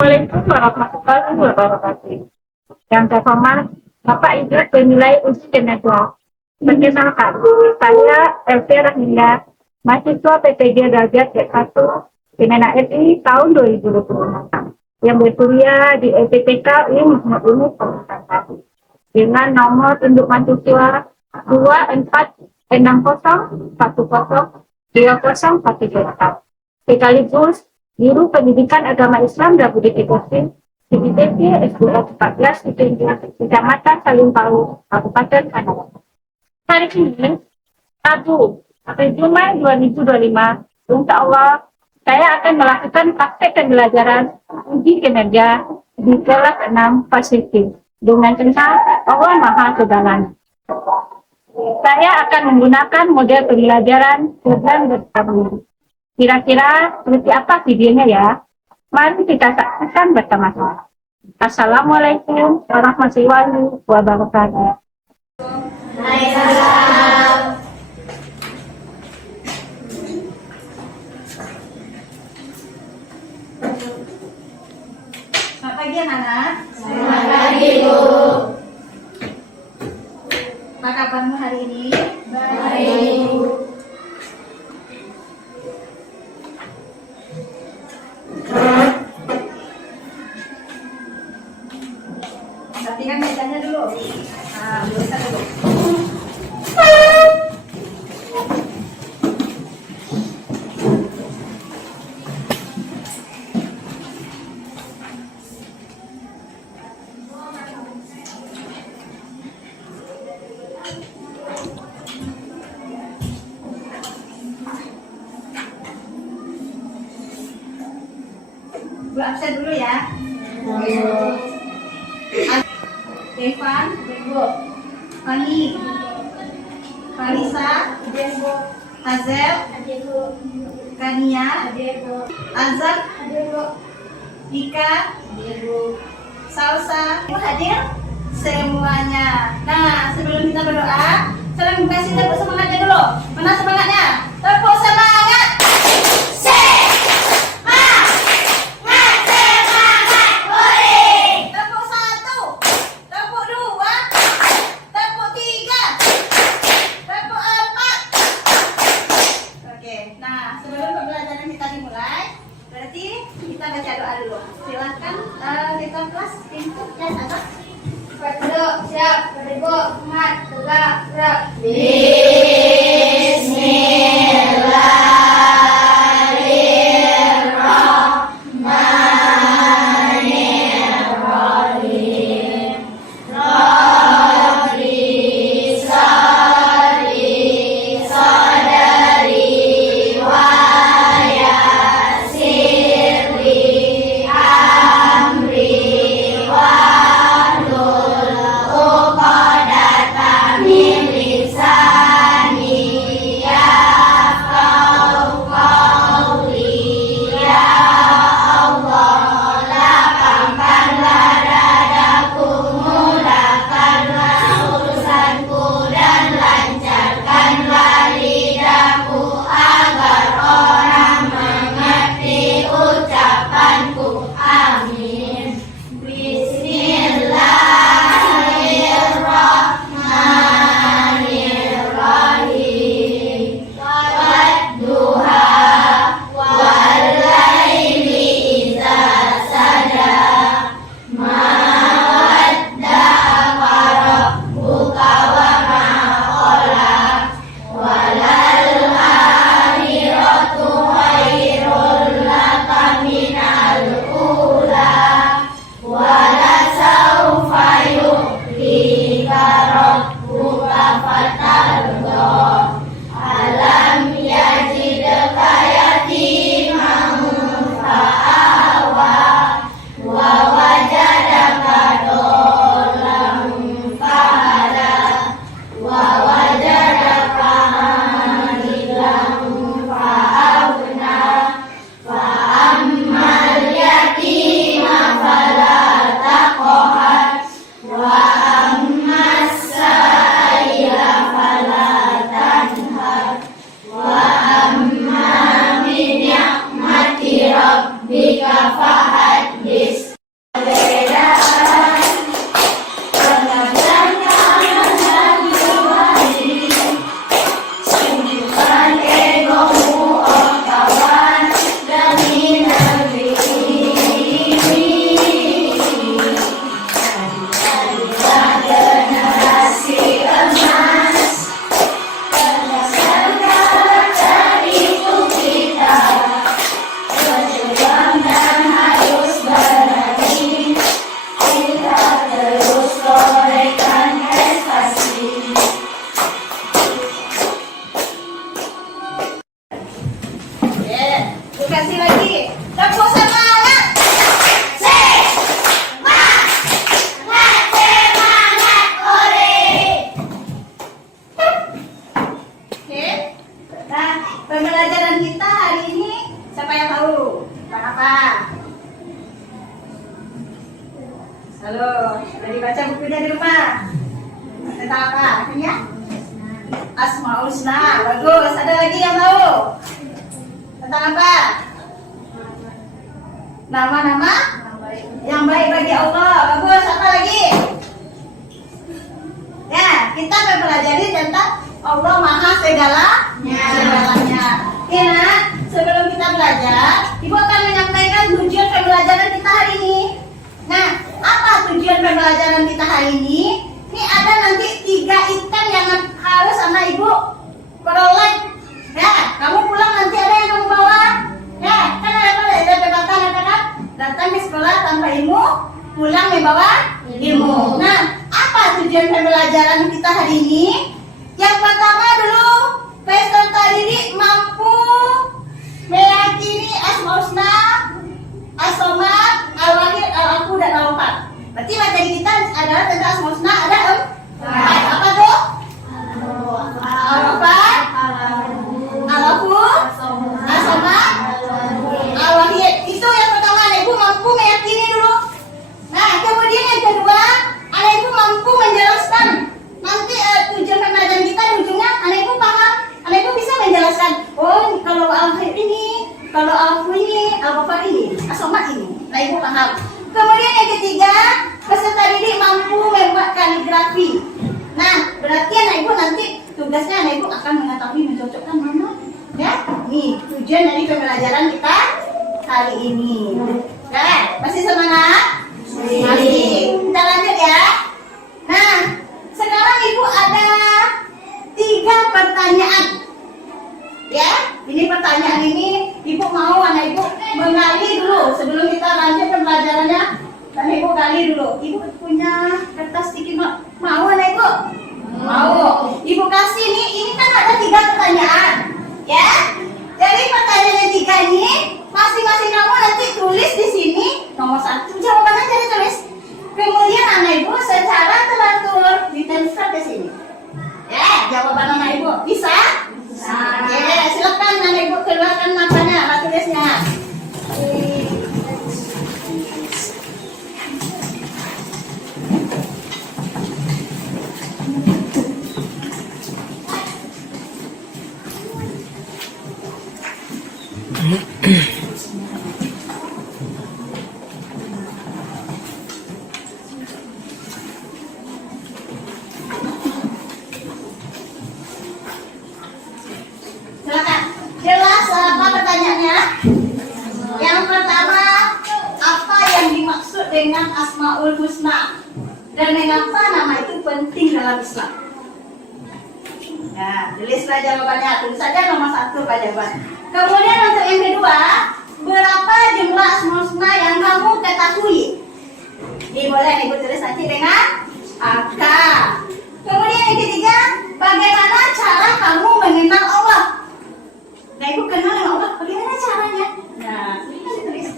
Assalamualaikum warahmatullahi wabarakatuh. Yang terhormat Bapak Ibu penilai uji kinerja. Perkenalkan, saya Elvia Rahminda, mahasiswa PTG Derajat D1 Kemenak RI tahun 2026 yang berkuliah di LPPK Muhammad Ilmu Pengetahuan dengan nomor induk mahasiswa 246010102014 sekaligus Guru Pendidikan Agama Islam Dabudik Ikosin CPTP S2 14 di Kecamatan Salimpau, Kabupaten Kanada. Hari ini, Rabu, 7 Mei 2025, insya Allah, saya akan melakukan praktek pembelajaran uji kinerja di kelas 6 Pasifik dengan tentang Allah Maha Segalanya. Saya akan menggunakan model pembelajaran program bertabung. Kira-kira seperti apa videonya ya? Mari kita saksikan bersama-sama. Assalamualaikum warahmatullahi wabarakatuh. Selamat pagi anak-anak. Selamat pagi, Bu. Apa kabarmu hari ini? Baik, Bu. Perhatikan mejanya dulu. Nah, luruskan dulu. Bu absen dulu ya. Devan, Fani, Falisa, Hazel, Kania, Azab, Ika, Salsa, hadir semuanya. Nah, sebelum kita berdoa, saling kasih tepuk semangatnya dulu. Mana semangatnya? Tepuk semangat. Tepuk satu, tepuk dua, tepuk tiga, tepuk empat. Oke, nah sebelum pembelajaran kita dimulai, berarti kita baca doa dulu. Silakan kita kelas pintu dan atas. Berduduk, siap, beribu, mat, tegak, gerak. Tuh, sudah dibaca bukunya di rumah. Tentang apa? Artinya? Asmaul Husna. Bagus. Ada lagi yang tahu? Tentang apa? Nama-nama yang baik bagi Allah. Bagus. Apa lagi? Ya, kita mempelajari tentang Allah Maha segalanya. Ya, nak, sebelum kita belajar, Ibu akan menyampaikan tujuan pembelajaran kita hari ini. Nah, apa tujuan pembelajaran kita hari ini? Ini ada nanti 3 item yang harus sama Ibu peroleh. Ya, kamu pulang nanti ada yang kamu bawa. Ya, kan ada pepatah katakan datang ke sekolah tanpa ilmu, pulang membawa ilmu. Nah, apa tujuan pembelajaran kita hari ini? Yang pertama dulu, peserta didik mampu meyakini Asmaul Husna, As-Somad, Al-Wahid, Al-Ahad, dan Al-Wahab. Berarti materi kita adalah tentang Asmaul Husna ada 4. Apa tuh? Al-Wahab, Al-Ahad, As-Somad, Al-Wahid. Itu yang pertama, Ibu mampu meyakini dulu. Nah, kemudian yang kedua, anak Ibu mampu menjelaskan. Nanti tujuan pembelajaran kita di ujungnya anak Ibu paham, anak Ibu bisa menjelaskan. Oh, kalau Al-Wahid ini, kalau Al-Ahad ini, Al-Wahab ini, As-Somad ini. Nah, Ibu paham. Kemudian yang ketiga, peserta didik mampu membuat kaligrafi. Nah, berarti anak Ibu nanti tugasnya anak Ibu akan mengetahui mencocokkan mana. Ya, nih tujuan dari pembelajaran kita hari ini. Ya, masih semangat? Masih. Kita lanjut ya. Nah, sekarang Ibu ada 3 pertanyaan. Ya, ini pertanyaan ini Ibu mau anak Ibu menggali dulu sebelum kita lanjut pembelajarannya. Dan Ibu gali dulu. Ibu punya kertas sticky note. Mau anak Ibu? Mau. Ibu kasih ini kan ada 3 pertanyaan. Ya. Jadi pertanyaan yang 3 ini masing-masing kamu nanti tulis di sini nomor 1 jawabannya jadi tulis. Kemudian anak Ibu secara teratur ditempel ke sini. Ya, jawaban anak Ibu bisa? Bisa. Ya, silakan anak Ibu keluarkan matanya, alat tulisnya. Silakan. Jelas apa pertanyaannya? Yang pertama, apa yang dimaksud dengan Asmaul Husna? Dan mengapa nama itu penting dalam Islam? Nah, tulislah jawabannya. Tulis saja nomor 1 Pak jawaban. Kemudian untuk yang kedua, berapa jumlah Asmaul Husna yang kamu ketahui? Ini boleh Ibu tulis nanti dengan angka. Kemudian yang ketiga, bagaimana cara kamu mengenal Allah? Nah, Ibu kenal dengan Allah, bagaimana caranya? Nah, kita tulis.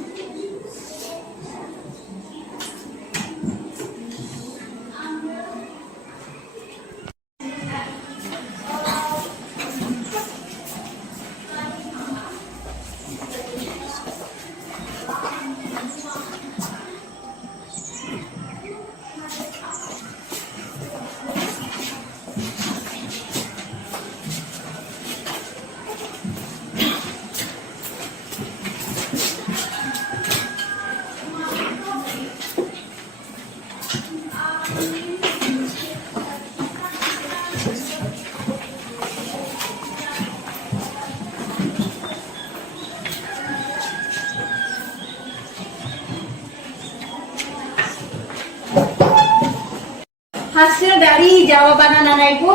Hasil dari jawaban anak-anak Ibu,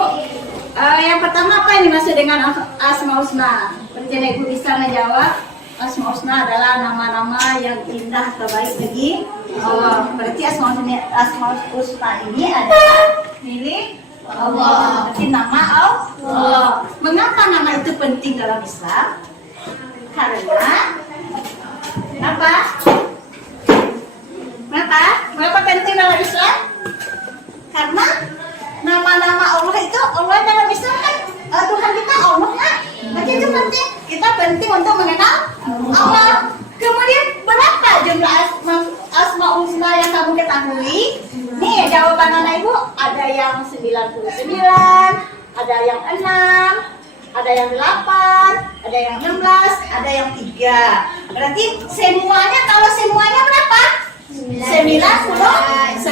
yang pertama apa yang dimaksud dengan Asmaul Husna? Seperti anak Ibu bisa menjawab, Asmaul Husna adalah nama-nama yang indah terbaik bagi Allah. Berarti Asmaul Husna ini adalah milik Allah. Berarti nama Allah. Mengapa nama itu penting dalam Islam? Karena kenapa? Mengapa penting dalam Islam? Karena nama-nama Allah itu, Allah dalam Islam kan Tuhan kita Allah ya. Jadi itu penting, kita penting untuk mengenal Allah. Kemudian berapa jumlah Asmaul Husna yang kamu ketahui? Nih jawaban anak ibu ada yang 99, ada yang 6, ada yang 8, ada yang 16, ada yang 3. Berarti semuanya, kalau semuanya berapa? 99.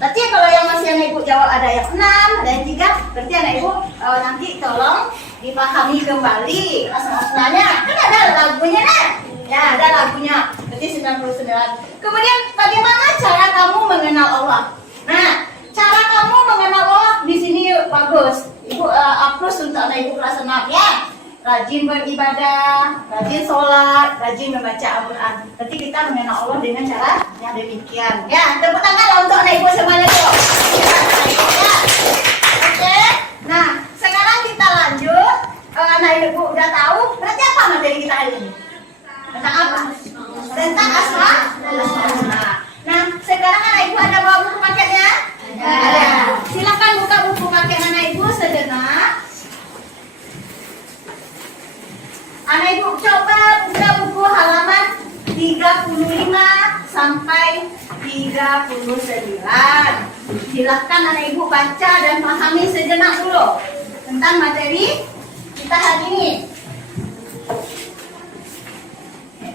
Berarti kalau yang masih anak ibu jawab ada yang 6, ada yang 3, berarti anak ibu nanti tolong dipahami kembali asal-asalnya. Kan ada lagunya kan? Ya, ada lagunya. Berarti 99. Kemudian bagaimana cara kamu mengenal Allah? Nah, cara kamu mengenal Allah di sini bagus. Ibu plus untuk anak ibu kelas 6 ya. Rajin beribadah, rajin sholat, rajin membaca Al-Quran. Berarti kita mengenal Allah dengan cara yang demikian. Ya, tepuk tangan untuk anak ibu semuanya dulu. Ya. Oke. Nah, sekarang kita lanjut. Anak ibu udah tahu. Berarti apa materi kita hari ini? Tentang apa? Tentang asma. Nah, sekarang anak ibu ada bawa buku paketnya? Ada. Silakan buka buku paket anak ibu sejenak. Anak ibu coba buka buku halaman 35 sampai 39. Silahkan anak ibu baca dan pahami sejenak dulu tentang materi kita hari ini.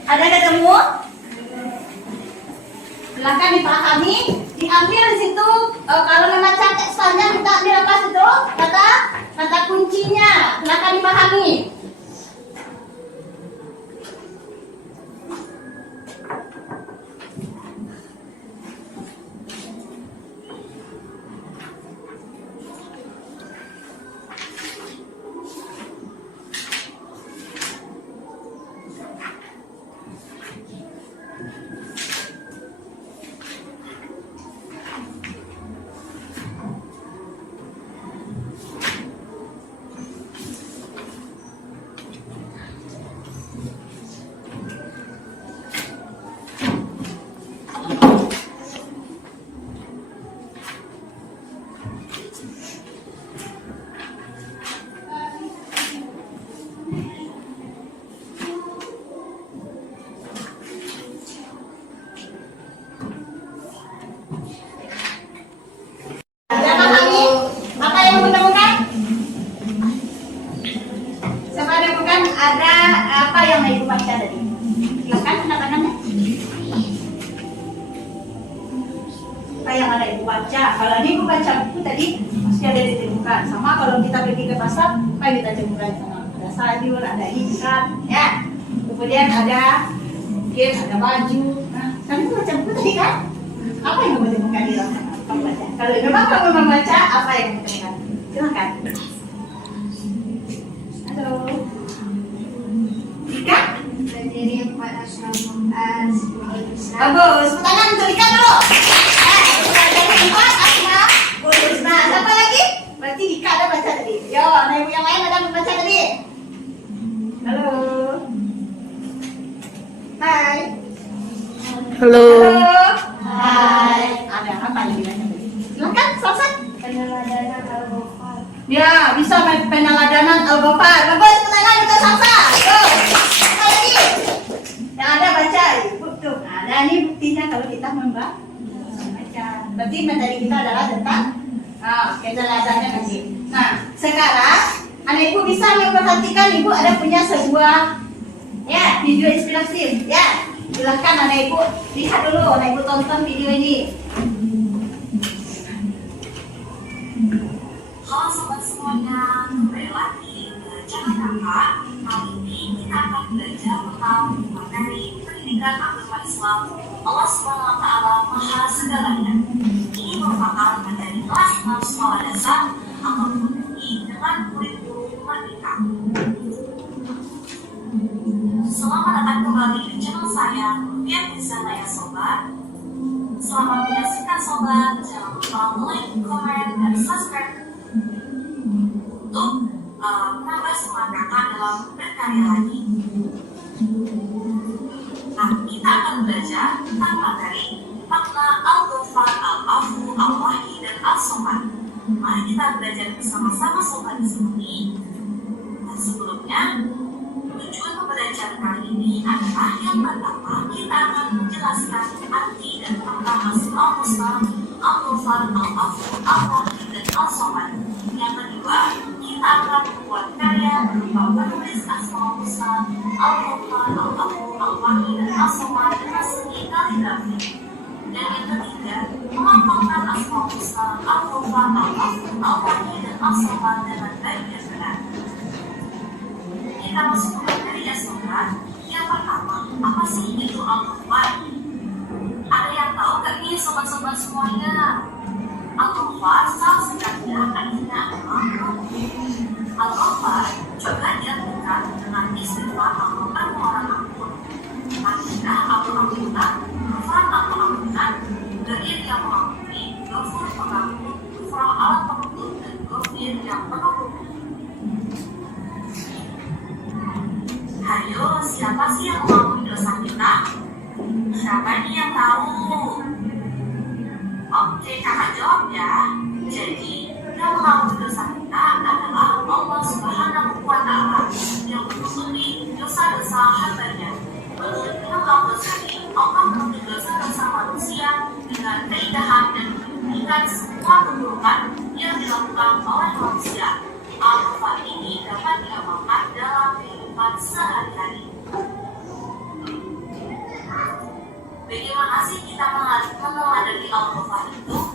Ada ketemu? Silahkan dipahami, diambil di situ. Kalau membaca teks panjang kita ambil apa situ? Kata kuncinya. Silahkan dipahami. Yang ada ibu baca. Kalau ini ibu baca buku tadi pasti ada ditemukan. Sama kalau kita pergi ke pasar, apa yang kita temukan? Ada sayur, ada ikan, ya. Kemudian ada mungkin ada baju. Nah, kamu baca buku tadi kan? Apa yang kamu temukan di dalam kamu baca? Kalau memang kamu membaca, apa yang kamu temukan? Silakan. Halo. Ika? Berdiri pada Al-Quran. Bagus. Tangan untuk Ika dulu. Nah, siapa lagi? Berarti Ika ada baca tadi. Yo, anak ibu yang lain ada membaca tadi. Halo. Hai. Halo. Halo. Hai. Ada apa yang dibaca tadi? Silakan, selesai. Peneladanan Al-Ghafar. Ya, bisa peneladanan Al-Ghafar. Bagus, tangan untuk Salsa. Tuh. Apa lagi? Yang ada baca, ibu tuh. Ada nih buktinya kalau kita membaca. Berarti materi kita adalah tentang peneladanan nanti. Nah, sekarang anak ibu bisa memperhatikan ibu ada punya sebuah ya video inspiratif. Ya, silahkan anak ibu lihat dulu, anak ibu tonton video ini. Halo sobat semuanya, kembali lagi ke Jangan Lupa. Kali ini kita akan belajar tentang materi pendidikan agama Islam. Allah Subhanahu wa Ta'ala Maha Segalanya. Ini merupakan materi kelas 6 sekolah dasar ataupun UI dengan kurikulum merdeka. Selamat datang kembali di channel saya, Rupiah Bizana ya Sobat. Selamat menyaksikan Sobat. Jangan lupa like, comment, dan subscribe untuk menambah semangat dalam berkarya lagi. Nah, kita akan belajar tentang materi makna Al-Ghafar, Al-Afu, Al-Wahid, dan Al-Somad. Mari kita belajar bersama-sama Sobat di sini. Dan sebelumnya, tujuan pembelajaran kali ini adalah yang pertama kita akan menjelaskan arti dan makna Asmaul Husna Al-Ghafar, Al-Afu, Al-Wahid, dan Al-Somad. Yang kedua, kita akan membuat karya berupa menulis Asmaul Husna, Al-Ghafar, Al-Afu, Al-Wahid, dan Al-Somad dengan seni kaligrafi. Dan yang ketiga, melambangkan Asmaul Husna, Al-Ghafar, Al-Afu, Al-Wahid, dan Al-Somad dengan baik dan benar. Kita masuk ke materi esokan. Yang pertama, apa sih itu Al-Ghafar? Ada yang tahu gak nih sobat-sobat semuanya? Al-Ghafar salah satunya artinya adalah Al-Ghafar juga diartikan dengan istilah Al-Ghafar orang ampun. Artinya ampun-ampunan, Ghafar ampun-ampunan, Ghair yang mengampuni, Ghafur pengampun, Ghufran alat pengampun, dan Ghafir yang pengampun. Hayo, siapa sih yang mengampuni dosa kita? Siapa nih yang tahu? Oke, kakak jawab ya. Jadi, yang mengampuni dosa kita adalah Allah Subhanahu wa Ta'ala yang mengampuni dosa-dosa hambanya. Menurut Imam Al-Ghazali, Allah mengampuni dosa-dosa manusia dengan keindahan dan menyembunyikan semua keburukan yang dilakukan oleh manusia. Al-Ghafar ini dapat diamalkan dalam kehidupan sehari-hari. Bagaimana sih kita meneladani Al-Ghafar itu?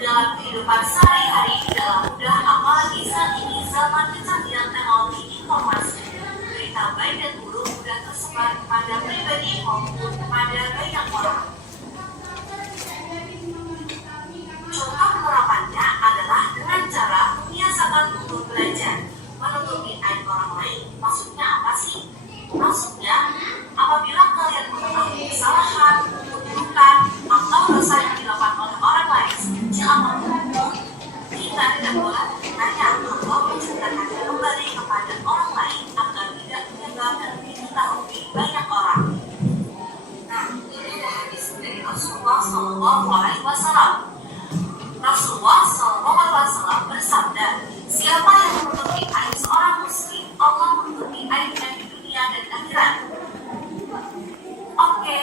Dalam kehidupan sehari-hari tidak mudah, apalagi saat ini zaman kecanggihan teknologi informasi. Berita baik dan buruk mudah tersebar kepada pribadi maupun kepada banyak orang. Contoh penerapannya adalah dengan cara membiasakan untuk belajar menutupi aib orang lain. Maksudnya apa sih? Maksudnya, apabila kalian mengetahui kesalahan, keburukan, atau dosa yang dilakukan oleh orang lain sekecil apapun, kita tidak boleh bertanya atau menceritakannya kembali kepada orang lain agar tidak menyebar dan diketahui banyak orang. Nah, ini ada hadis dari Rasulullah SAW. Rasulullah SAW bersabda, siapa yang menutupi aib seorang muslim, Allah menutupi aibnya di dunia dan akhirat. Oke,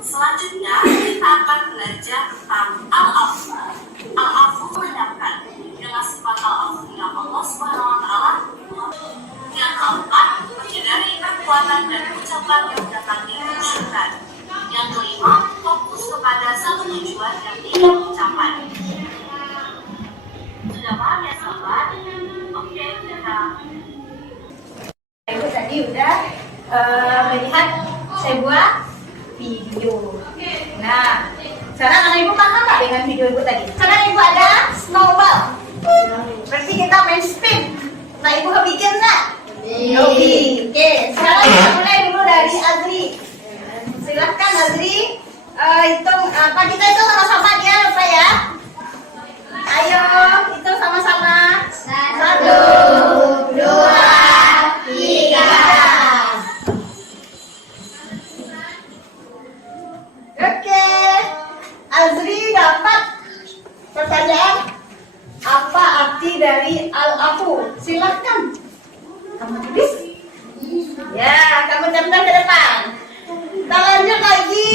selanjutnya kita akan belajar tentang Al-Afu. Al-Afu menandakan dengan sifat Al-Afu yang Allah SWT yang keempat, menghindari perbuatan dan ucapan yang mendatangi kesyirikan. Yang kelima, fokus kepada satu tujuan yang ingin dicapai. Sudah paham ya sahabat? Oke, kita Ibu tadi udah melihat sebuah video. Nah, sekarang anak ibu paham nggak dengan video ibu tadi? Sekarang ibu ada snowball. Berarti kita main spin. Nah, ibu hobi game nggak? Hobi. Oke, sekarang kita mulai dulu dari Azri. Silahkan Azri. Hitung apa kita itu sama-sama dia lupa ya? Ayo, hitung sama-sama. 1, 2, 3. Oke, Azri dapat pertanyaan. Apa arti dari Al-Afu? Silahkan. Kamu tulis? Ya, kamu camkan ke depan. Kita lanjut lagi.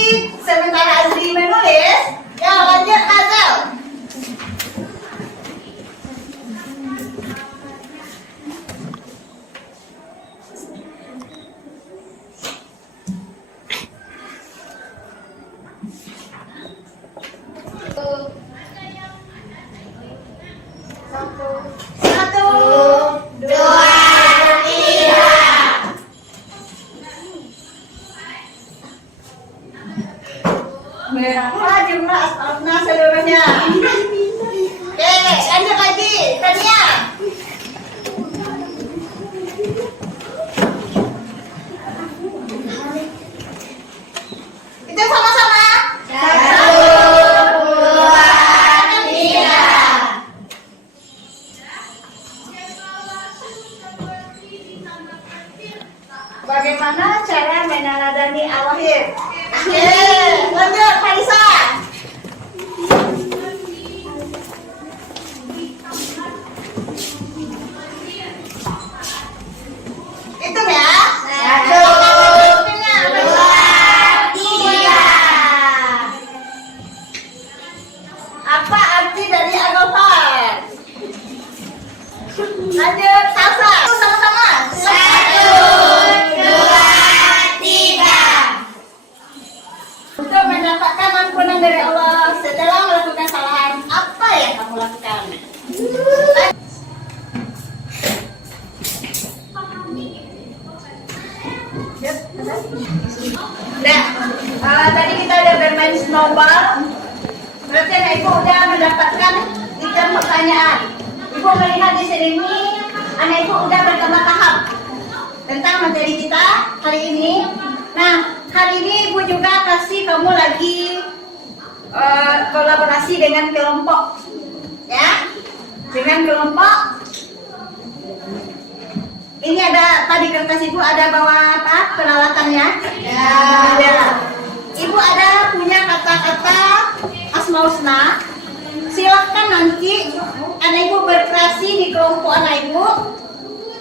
Sementara Azri menulis, ya lanjut Azal. Satu, dua, tiga. Berapa jumlah asmaul husna seluruh Apa arti dari Agopan? Lanjut, Salsa. Sama-sama. Satu, dua, tiga. Untuk mendapatkan ampunan dari Allah setelah melakukan kesalahan, apa yang kamu lakukan? Nah, tadi kita udah bermain snowball. Berarti anak ibu udah mendapatkan 3 pertanyaan. Ibu melihat di sini, anak ibu udah bertambah tahap tentang materi kita hari ini. Nah, hari ini ibu juga kasih kamu lagi kolaborasi dengan kelompok, ya, dengan kelompok. Ini ada tadi kertas ibu ada bawa apa peralatannya? Ya. Ada. Ibu ada punya kata-kata asmaul husna. Silahkan nanti anak ibu berkreasi di kelompok anak ibu,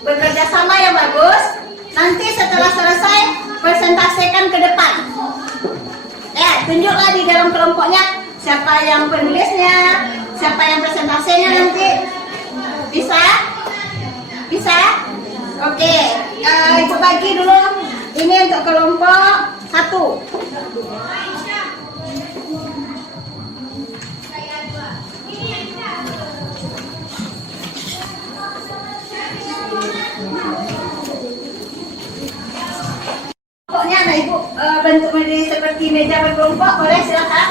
bekerja sama yang bagus. Nanti setelah selesai presentasikan ke depan. Ya, tunjuklah di dalam kelompoknya siapa yang penulisnya, siapa yang presentasinya nanti. Bisa? Bisa? Oke, ibu bagi dulu. Ini untuk kelompok 1. Kelompoknya, nah ibu bentuk seperti meja berkelompok, boleh silakan.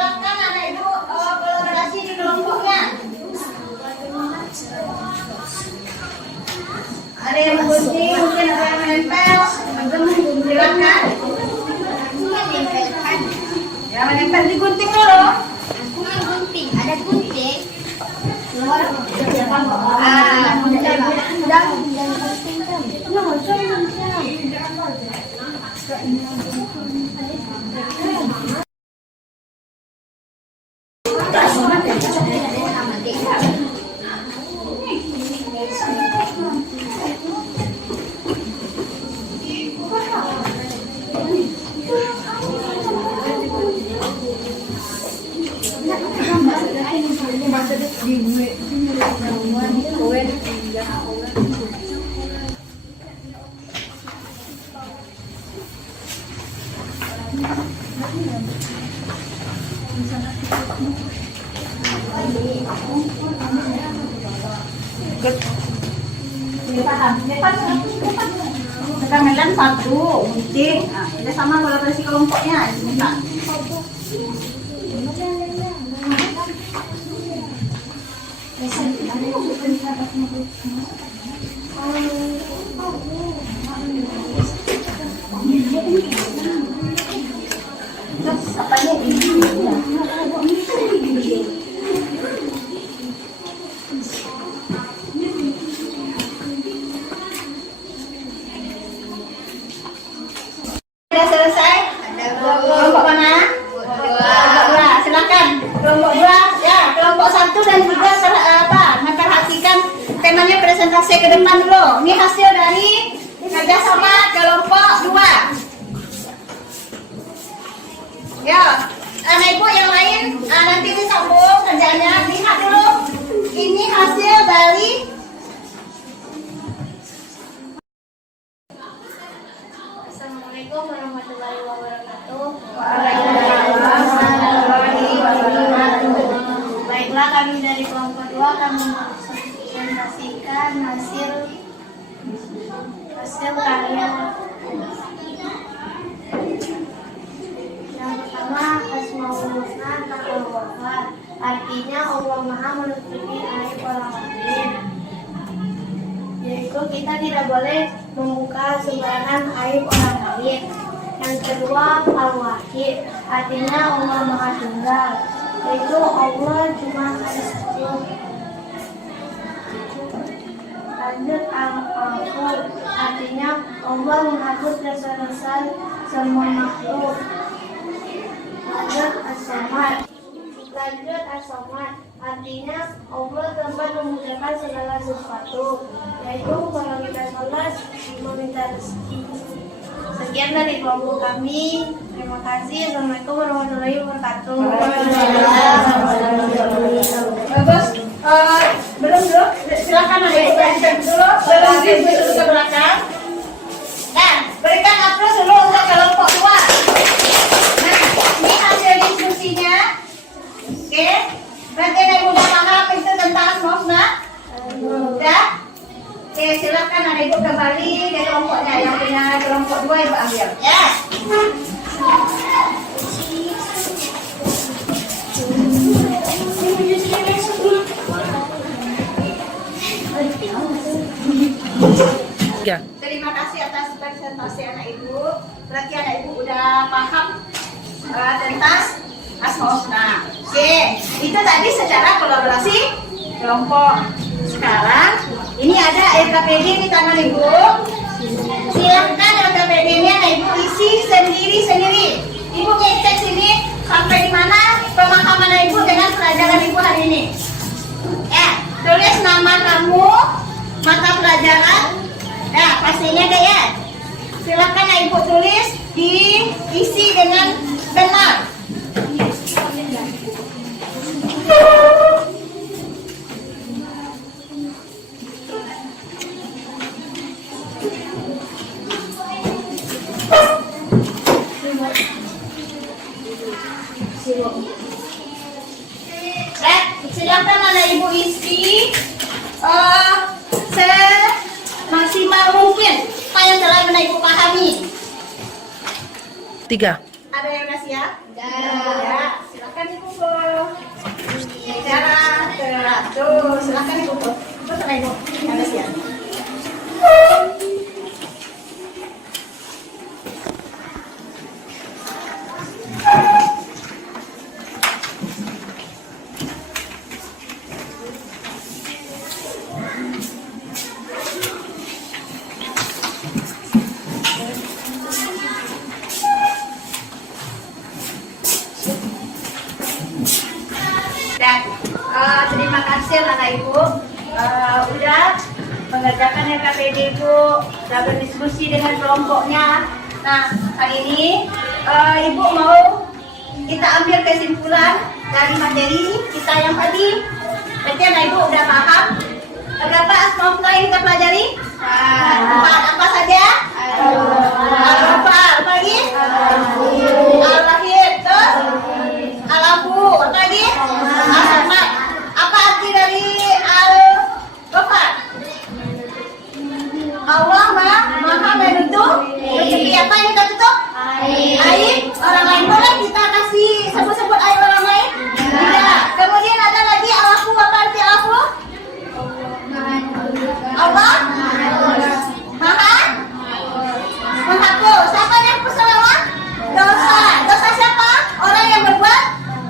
Silakan anak ibu kolaborasi di kelompoknya. Ada yang gunting, mungkin ada yang menempel. Silakan. Ya, menempel digunting dulu. Gunting, ada gunting. Medan 1, gunting. Nah, kita sama kolaborasi kelompoknya. Minta. Sudah selesai? Kelompok mana? Kelompok 2. Silakan. Kelompok 2, ya. Kelompok 1 dan 3 memperhatikan temanya presentasi ke depan dulu. Ini hasil dari kerjasama kelompok 2. Ya, anak ibu yang lain nanti disambung kerjanya. Lihat dulu. Ini hasil dari Assalamualaikum warahmatullahi wabarakatuh. Baiklah, kami dari kelompok 2 akan mempresentasikan hasil karya. Yang pertama, Asmaul Husna Ta'ala. Artinya Allah Maha menutupi aib orang lain. Yaitu kita tidak boleh membuka sembarangan aib orang lain. Yang kedua, Al-Wahid, artinya Allah Maha Tunggal, yaitu Allah cuma ada satu. Lanjut, Al-Ghafur, artinya Allah menghapus dosa-dosa semua makhluk. Lanjut, As-Samad, Artinya Allah dapat memudahkan segala sesuatu, yaitu kalau kita sholat meminta rezeki. Sekian dari kelompok kami. Terima kasih. Assalamualaikum warahmatullahi wabarakatuh. Bagus. Belum dulu. Silakan ada yang berbicara dulu. Belum dulu ke belakang. Nah, berikan aplaus dulu untuk kelompok 2. Nah, ini hasil diskusinya. Oke. Berarti ada yang udah paham itu tentang asma-husna? Udah? Oke, silakan ada ibu kembali ke kelompoknya. Yang punya kelompok 2 ibu ambil. Ya. Ya. Terima kasih atas presentasi anak ibu. Berarti anak ibu udah paham tentang asma-husna. Oke, itu tadi secara kolaborasi kelompok. Sekarang ini ada LKPD di tangan ibu. Silahkan LKPD-nya ibu isi sendiri-sendiri. Ibu ngecek sini sampai di mana pemahaman ibu dengan pelajaran ibu hari ini. Tulis nama kamu, mata pelajaran. Nah, pastinya deh ya. Silakan ibu tulis, diisi dengan benar. Silakan anak ibu isi semaksimal mungkin apa yang telah anak ibu pahami. 3. Ada yang udah siap? Ya, silakan dikumpul. Cara teratur, silakan dikumpul. Terus anak ibu yang udah siap. Dan terima kasih anak ibu udah mengerjakan LKPD ibu, udah berdiskusi dengan kelompoknya. Nah, hari ini ibu mau kita ambil kesimpulan dari materi kita yang tadi. Berarti anak ibu udah paham berapa asma-husna yang kita pelajari? 4. Apa saja? Al-Ghafar. Apa lagi? Al-Wahid. Terus? Al-Afu. Apa lagi? Al-Samad. Apa arti dari Al-Ghafar? Allah maha menutup rezeki. Apa yang kita tutup? Aib orang lain. Boleh kita kasih sebut-sebut aib orang lain? Tidak. Kemudian ada lagi Al-Afu. Apa arti Al-Afu? Allah maha menghapus. Siapa yang hapus Allah? Dosa. Dosa siapa? Orang yang berbuat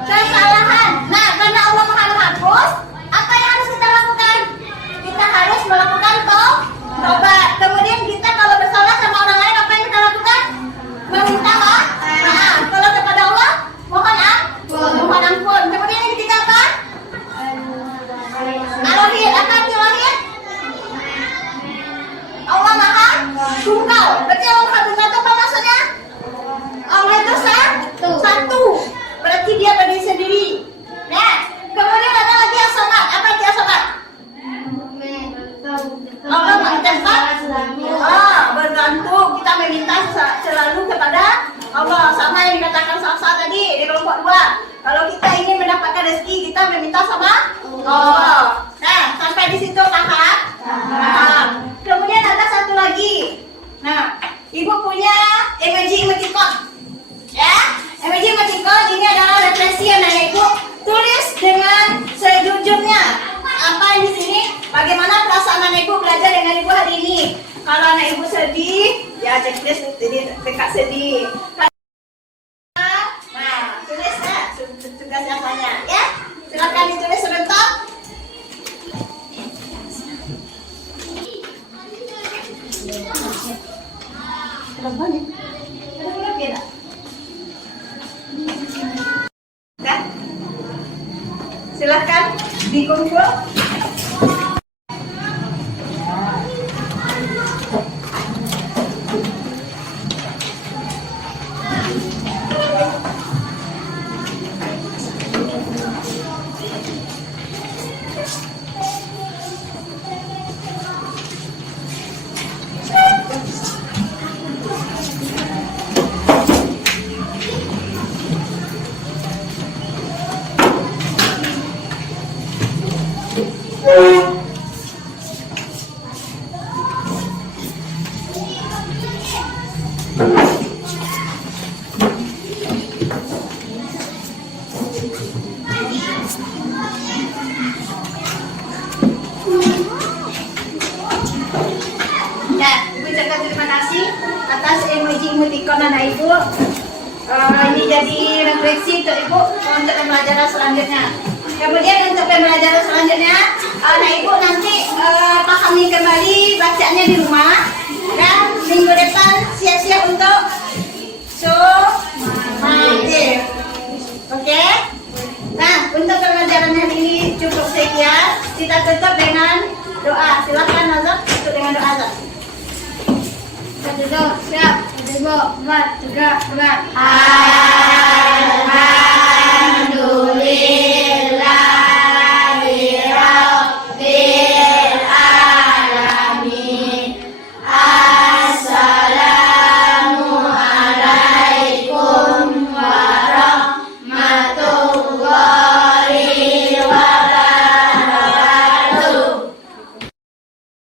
kesalahan. Nah, karena Allah maha menghapus, apa yang harus kita lakukan? Kita harus melakukan tobat. Kemudian kita kalau bersalah sama orang lain, apa yang kita lakukan? Meminta maaf. Kalau kepada Allah, mohon ampun. Kemudian yang ketiga apa? Al-Wahid. Apa arti Wahid? Allah maha tunggal. Berarti Allah maha tunggal itu apa maksudnya? Allah itu satu. Berarti dia berdiri sendiri. Nah, kemudian ada lagi as-samad. Apa arti as-samad? Allah bergantung. Kita meminta selalu kepada Allah. Sama yang dikatakan Safsa tadi di kelompok 2. Kalau kita ingin mendapatkan rezeki, kita meminta sama Allah. Nah, sampai di situ paham? Kemudian ada satu lagi. Nah, ibu punya emoticon. Ya, emoticon ini adalah referensi yang anak ibu tulis dengan sejujurnya. Apa di sini? Bagaimana perasaan anak ibu belajar dengan ibu hari ini? Kalau anak ibu sedih, ya checklist dekat sedih. Nah, tulis ya tugas apanya ya. Silakan ditulis sebentar. Silakan dikumpul. Ya, Ibu ucapkan terima kasih atas emoji emoticon anak Ibu. Ini jadi refleksi untuk Ibu untuk pembelajaran selanjutnya. Kemudian untuk pembelajaran selanjutnya, anak Ibu nanti pahami kembali bacaannya di rumah. Dan minggu depan siap-siap untuk sumatif. Oke? Nah, untuk pembelajaran hari ini cukup sekian. Kita tutup dengan doa. Silakan Nazar, tutup dengan doa Nazar. Satu, siap. 1, 2, 3, 4. Hai.